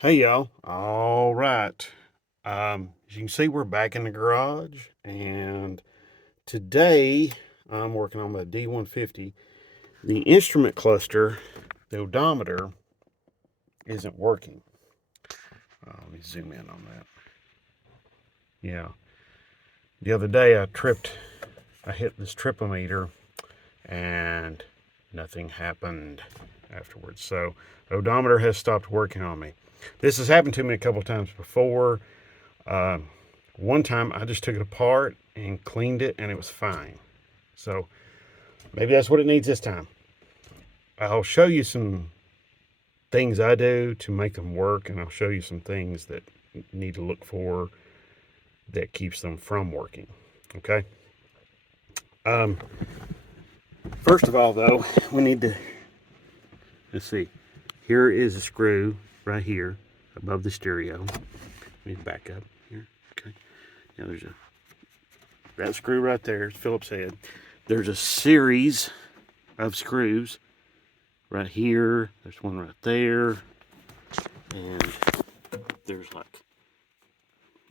Hey y'all. All right. As you can see, we're back in the garage, and today I'm working on the D150. The instrument cluster, the odometer, isn't working. Let me zoom in on that. Yeah. The other day I hit this tripometer, and nothing happened afterwards. So the odometer has stopped working on me. This has happened to me a couple times before. Uh, One time I just took it apart and cleaned it and it was fine. So maybe that's what it needs this time. I'll show you some things I do to make them work, and I'll show you some things that you need to look for that keeps them from working. Okay. Um, First of all, though, we need to, let's see. Here is a screw right here above the stereo. Let me back up here. Okay. Now there's that screw right there is Phillips head. There's a series of screws right here. There's one right there, and there's like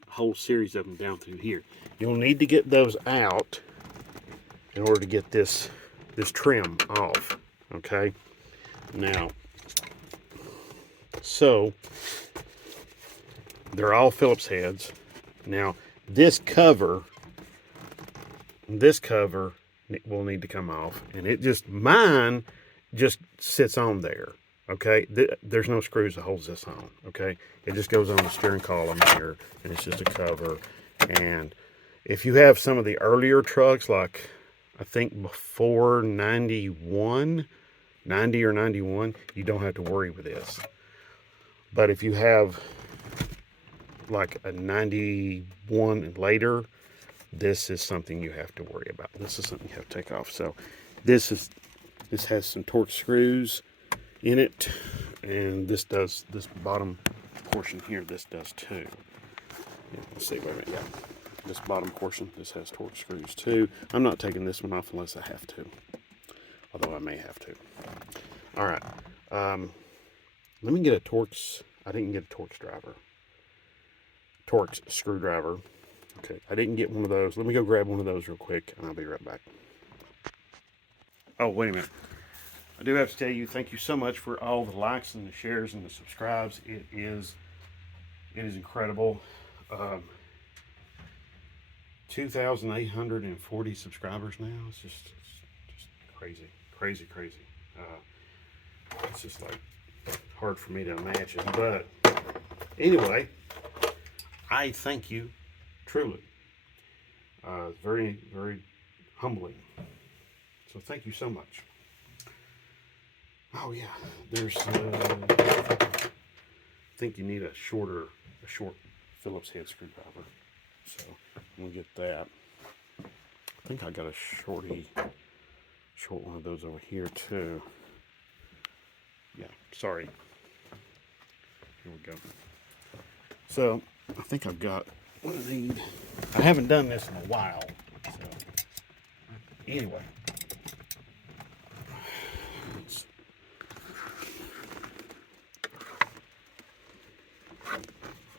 a whole series of them down through here. You'll need to get those out in order to get this trim off. Okay. Now, so they're all Phillips heads. Now this cover will need to come off, and mine just sits on there. Okay, there's no screws that holds this on. Okay, it just goes on the steering column here, and it's just a cover. And if you have some of the earlier trucks, like I think before 91, 90 or 91, you don't have to worry with this. But if you have like a 91 and later, this is something you have to worry about. This is something you have to take off. So this has some Torx screws in it, and this bottom portion here, this does too. Yeah, let's see, wait a minute, yeah. This bottom portion, this has Torx screws too. I'm not taking this one off unless I have to, although I may have to. All right, let me get a Torx. I didn't get a Torx screwdriver. Okay, I didn't get one of those. Let me go grab one of those real quick, and I'll be right back. Oh, wait a minute. I do have to tell you, thank you so much for all the likes and the shares and the subscribes. It is incredible. 2,840 subscribers now. It's just crazy, crazy, crazy. It's just like hard for me to imagine. But anyway, I thank you truly. Very, very humbling. So thank you so much. Oh yeah, there's. I think you need a short Phillips head screwdriver. So I'm gonna get that. I think I got a short one of those over here too. Yeah, sorry. Here we go. So I think I've got what I need. I haven't done this in a while. So anyway.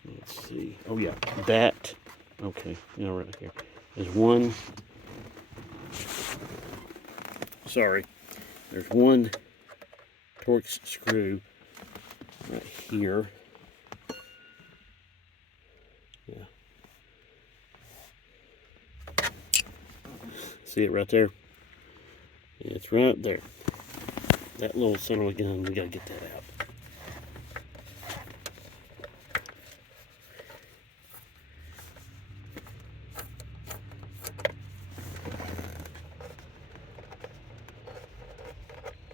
Let's see. Oh yeah, that. Okay, right here. There's one. Sorry, there's one Torx screw right here. Yeah. See it right there? It's right there. That little son of a gun, we gotta get that out.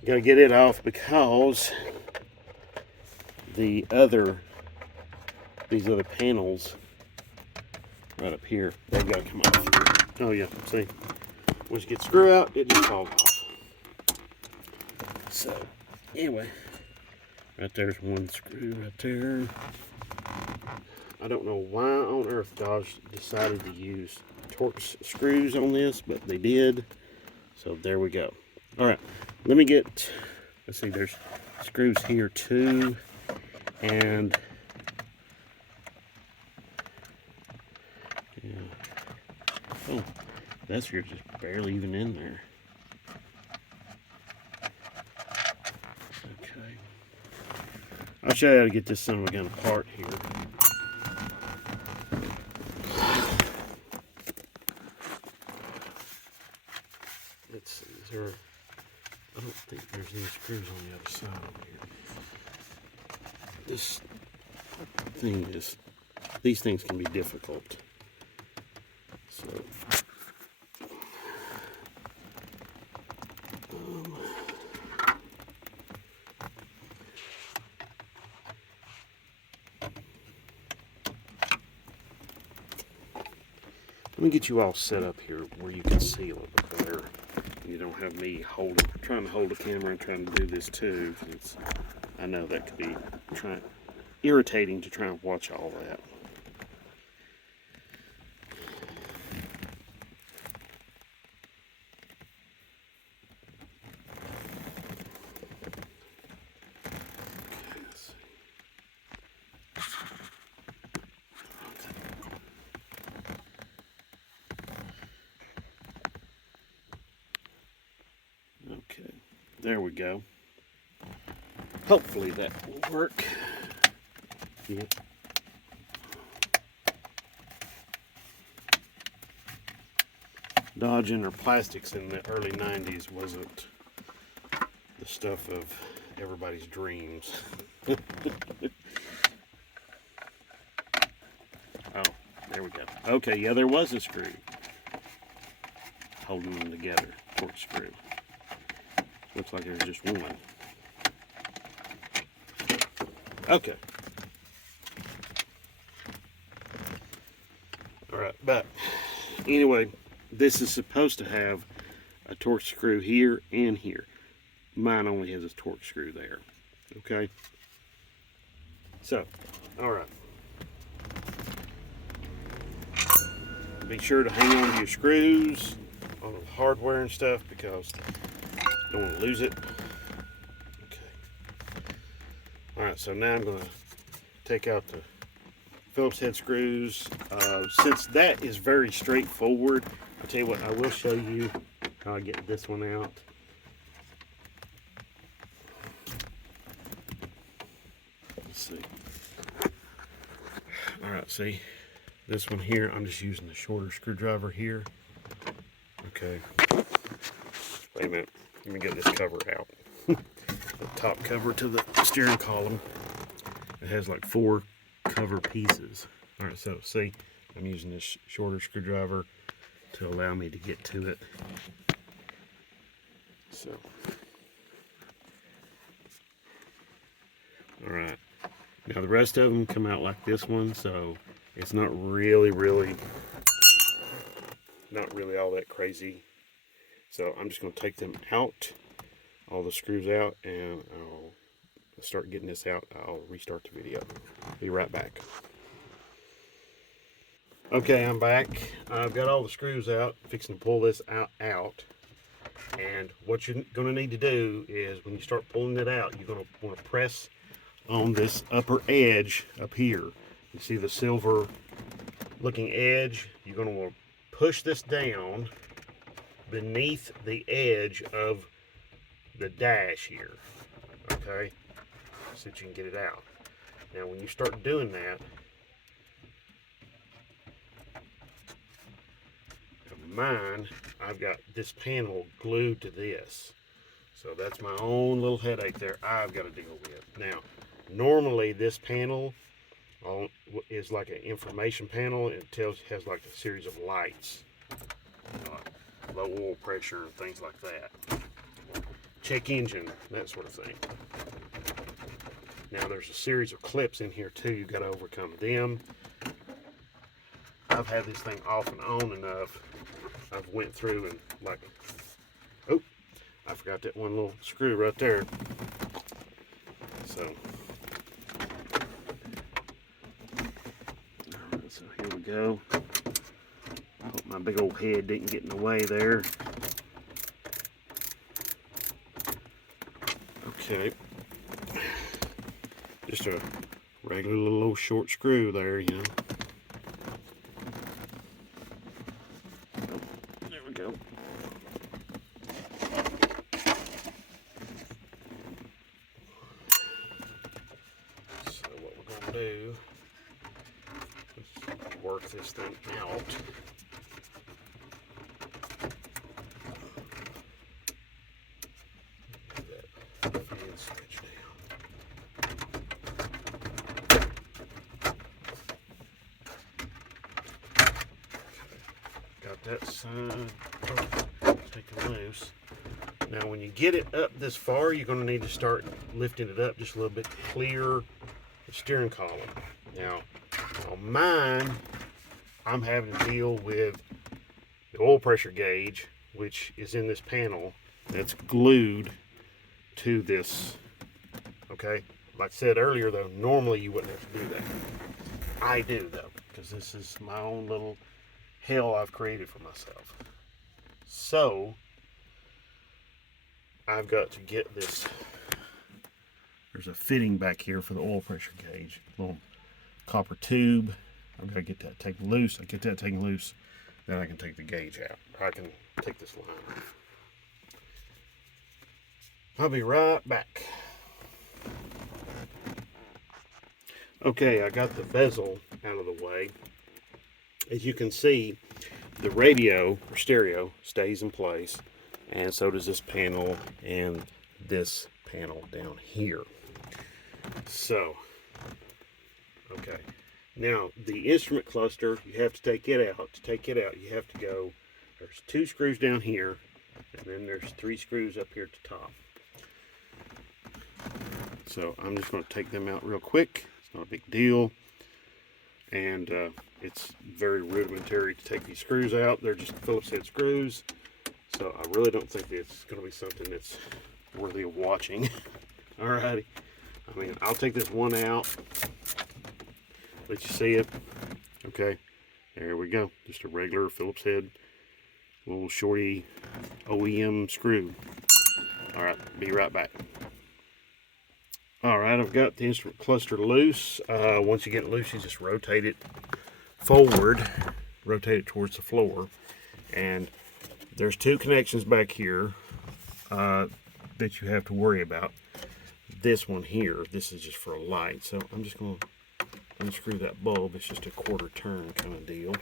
Gotta get it off because these other panels right up here, they've got to come off. Oh yeah, see, once you get the screw out, it just falls off. So anyway, right there's one screw right there. I don't know why on earth Dodge decided to use Torx screws on this, but they did. So there we go. All right, let's see, there's screws here too, and That screw's just barely even in there. Okay. I'll show you how to get this son of a gun apart here. Let's see, is there... I don't think there's any screws on the other side over here. This thing is... These things can be difficult. So... Let me get you all set up here where you can see a little bit better. You don't have me trying to hold the camera and trying to do this too. I know that could be irritating to try and watch all that. Okay, there we go. Hopefully that will work. Yep. Dodging or plastics in the early 90s wasn't the stuff of everybody's dreams. Oh, there we go. Okay, yeah, there was a screw holding them together, torque screw. Looks like there's just one. Okay. Alright, but anyway, this is supposed to have a torque screw here and here. Mine only has a torque screw there. Okay? So, alright. Be sure to hang on to your screws, all the hardware and stuff, because don't want to lose it. Okay. Alright, so now I'm going to take out the Phillips head screws. Since that is very straightforward, I'll tell you what, I will show you how I get this one out. Let's see. Alright, see, this one here, I'm just using the shorter screwdriver here. Okay. Wait a minute. Let me get this cover out. The top cover to the steering column. It has like 4 cover pieces. Alright, so see, I'm using this shorter screwdriver to allow me to get to it. So, alright. Now the rest of them come out like this one, so it's not really all that crazy. So I'm just going to take them out, all the screws out, and I'll start getting this out. I'll restart the video. Be right back. Okay, I'm back. I've got all the screws out, fixing to pull this out. And what you're going to need to do is when you start pulling it out, you're going to want to press on this upper edge up here. You see the silver looking edge? You're going to want to push this down beneath the edge of the dash here, okay, so that you can get it out. Now when you start doing that, mine, I've got this panel glued to this, so that's my own little headache there I've got to deal with. Now normally this panel is like an information panel. It has like a series of lights, low oil pressure and things like that, check engine, that sort of thing. Now there's a series of clips in here too. You've got to overcome them. I've had this thing off and on enough. I've went through and like, oh, I forgot that one little screw right there. So here we go. I hope my big old head didn't get in the way there. Okay. Just a regular little old short screw there, you know. Oh, there we going to do is work this thing out. Get that fan switch down. Got that side taken loose. Now when you get it up this far, you're going to need to start lifting it up just a little bit to clear the steering column. Now on mine, I'm having to deal with the oil pressure gauge, which is in this panel that's glued to this. Okay, like I said earlier though, normally you wouldn't have to do that. I do though, because this is my own little hell I've created for myself. So I've got to get this. There's a fitting back here for the oil pressure gauge, little copper tube. I've got to get that taken loose. I get that taken loose, then I can take the gauge out. I can take this line off. I'll be right back. Okay, I got the bezel out of the way. As you can see, the radio or stereo stays in place, and so does this panel and this panel down here. So, okay. Now, the instrument cluster, you have to take it out. To take it out, you have to go, there's 2 screws down here, and then there's 3 screws up here at the top. So, I'm just going to take them out real quick. It's not a big deal. And it's very rudimentary to take these screws out. They're just Phillips head screws. So, I really don't think it's going to be something that's worthy of watching. Alrighty. I mean, I'll take this one out. Let you see it. Okay, there we go. Just a regular Phillips head, little shorty OEM screw. All right, be right back. All right, I've got the instrument cluster loose. Once you get it loose, you just rotate it forward, rotate it towards the floor, and there's 2 connections back here that you have to worry about. This one here, this is just for a light, so I'm just going to unscrew that bulb. It's just a 1/4 turn kind of deal,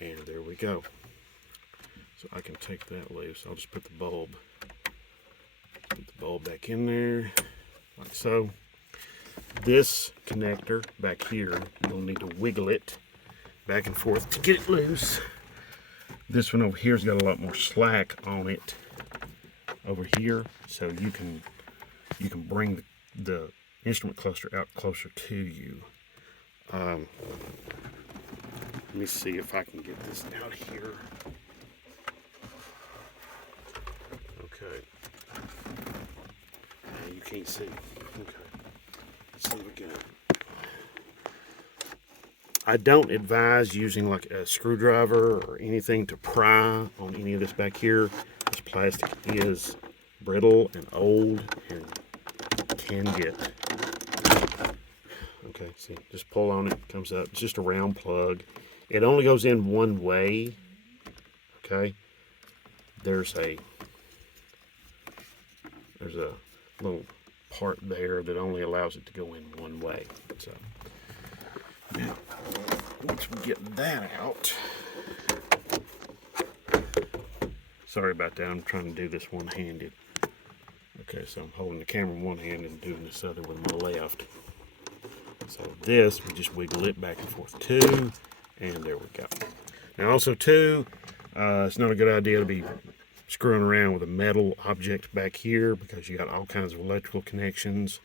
and there we go. So I can take that loose. I'll just put the bulb back in there like so. This connector back here, you'll need to wiggle it back and forth to get it loose. This one over here's got a lot more slack on it over here, so you can bring the instrument cluster out closer to you. Let me see if I can get this out here. Okay. You can't see. Okay. Let's see again. I don't advise using like a screwdriver or anything to pry on any of this back here. This plastic is brittle and old and can get. Okay, see, just pull on it, comes up. It's just a round plug. It only goes in one way. Okay, there's a little part there that only allows it to go in one way. So now, once we get that out, sorry about that. I'm trying to do this one-handed. Okay, so I'm holding the camera in one hand and doing this other with my left. So this, we just wiggle it back and forth too, and there we go. Now also too, it's not a good idea to be screwing around with a metal object back here because you got all kinds of electrical connections,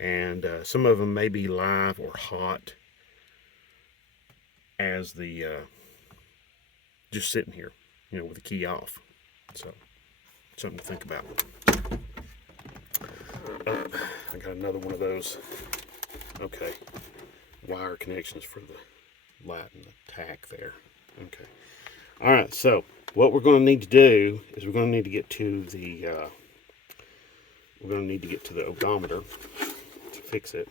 and some of them may be live or hot as the just sitting here, you know, with the key off. So something to think about. Oh, I got another one of those. Okay, wire connections for the light and the tack there. Okay. All right, so what we're going to need to do is we're going to need to get to the odometer to fix it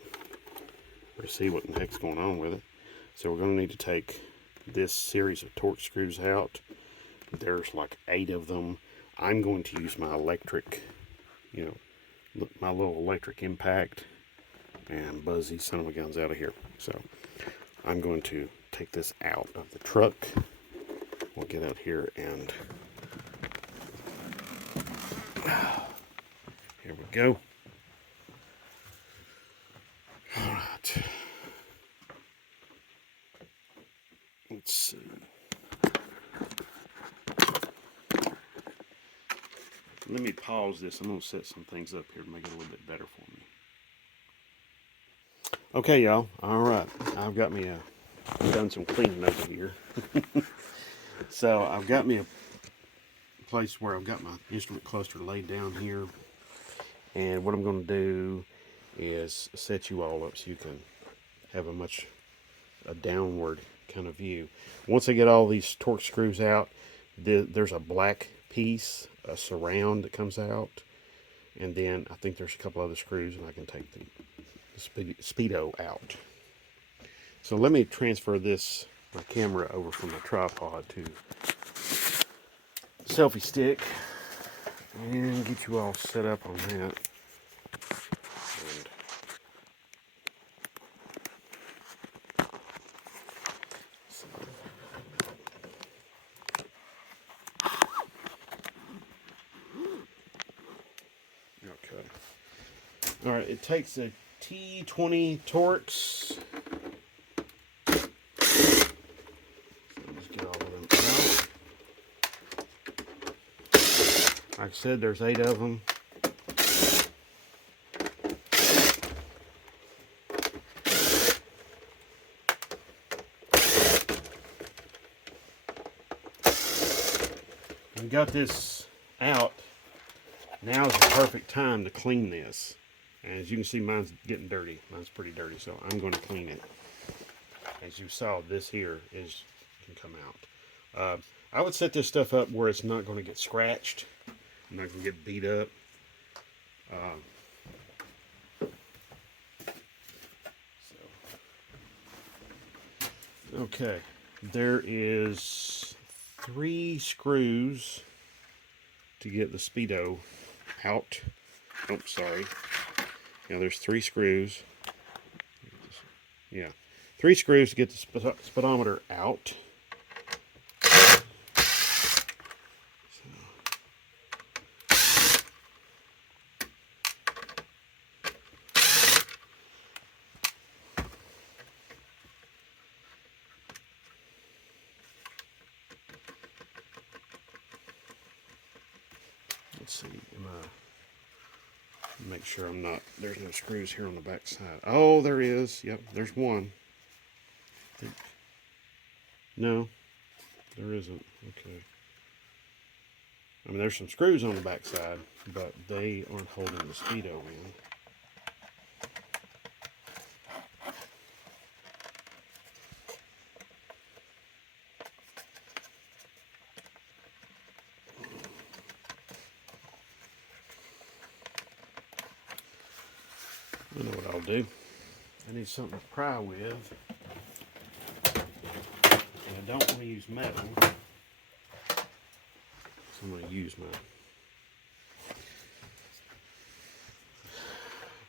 or see what the heck's going on with it. So we're going to need to take this series of torque screws out. There's like 8 of them. I'm going to use my electric, you know, my little electric impact and buzz these son of a guns out of here. So I'm going to take this out of the truck. We'll get out here and here we go. All right. Let's see. Let me pause this. I'm going to set some things up here to make it a little bit better for me. Okay, y'all. All right. I've got me I've done some cleaning over here. So I've got me a place where I've got my instrument cluster laid down here. And what I'm going to do is set you all up so you can have a downward kind of view. Once I get all these torque screws out, there's a black piece, a surround that comes out, and then I think there's a couple other screws, and I can take the speedo out. So let me transfer my camera over from the tripod to the selfie stick and get you all set up on that. Okay. All right, it takes a T20 Torx. Let's get all of them out. Like I said, there's 8 of them. We got this out. Now is the perfect time to clean this. And as you can see, mine's getting dirty. Mine's pretty dirty, so I'm going to clean it. As you saw, this here can come out. I would set this stuff up where it's not going to get scratched. I'm not going to get beat up. Okay, there is 3 screws to get the speedo out. Oh, sorry. Now there's 3 screws. Yeah, 3 screws to get the speedometer out. Let's see, make sure there's no screws here on the back side. Oh, there is. Yep, there's one. No, there isn't. Okay. I mean, there's some screws on the back side, but they aren't holding the speedo in. I know what I'll do. I need something to pry with. And I don't want to use metal. So I'm going to use my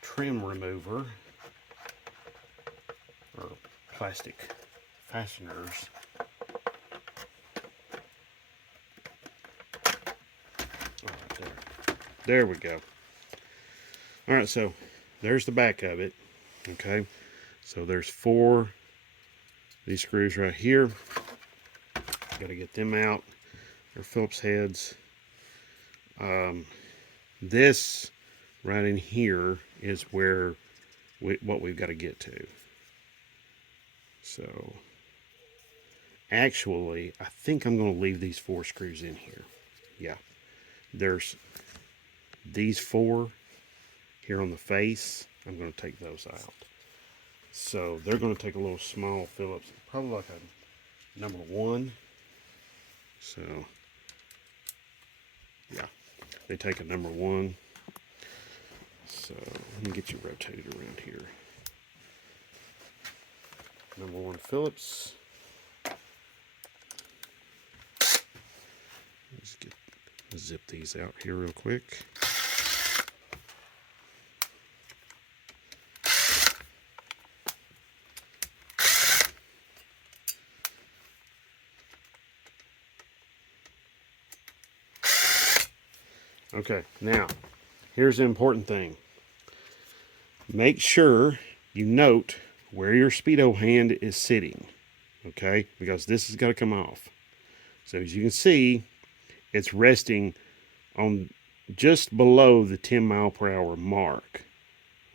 trim remover or plastic fasteners. All right, there we go. All right, so there's the back of it. Okay, so there's 4 these screws right here. Got to get them out. They're Phillips heads. This right in here is where what we've got to get to. So actually, I think I'm going to leave these 4 screws in here. Yeah, there's these 4 here on the face. I'm going to take those out. So they're going to take a little small Phillips, probably like a number 1. So yeah, they take a number 1. So let me get you rotated around here. Number 1 Phillips. Let's zip these out here real quick. Okay, now, here's the important thing. Make sure you note where your speedo hand is sitting, okay? Because this has got to come off. So as you can see, it's resting on just below the 10 mile per hour mark,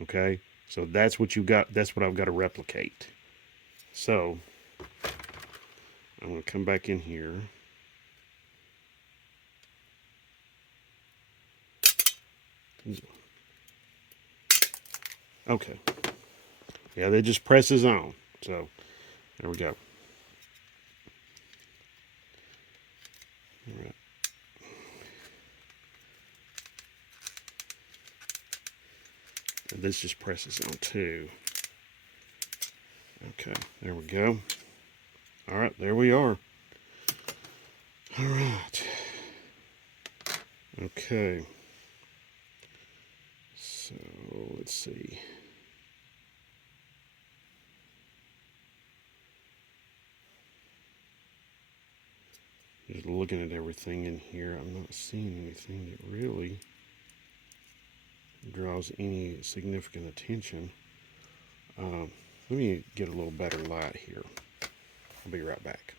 okay? So that's what you got. That's what I've got to replicate. So I'm going to come back in here. Okay. Yeah, that just presses on. So there we go. All right. And this just presses on too. Okay, there we go. All right, there we are. All right. Okay. So let's see. Just looking at everything in here, I'm not seeing anything that really draws any significant attention. Let me get a little better light here. I'll be right back.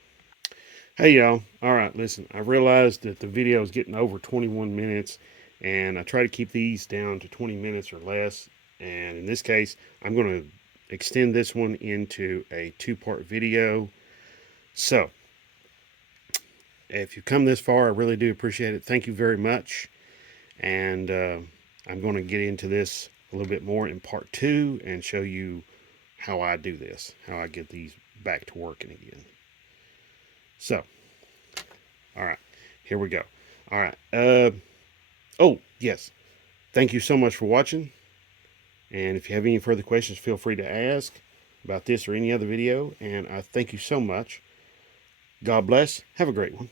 Hey y'all. All right, listen, I realized that the video is getting over 21 minutes and I try to keep these down to 20 minutes or less. And in this case, I'm going to extend this one into a 2-part video. So if you've come this far, I really do appreciate it. Thank you very much. And I'm going to get into this a little bit more in part 2 and show you how I do this, how I get these back to working again. So, all right, here we go. All right. Oh, yes. Thank you so much for watching. And if you have any further questions, feel free to ask about this or any other video. And I thank you so much. God bless. Have a great one.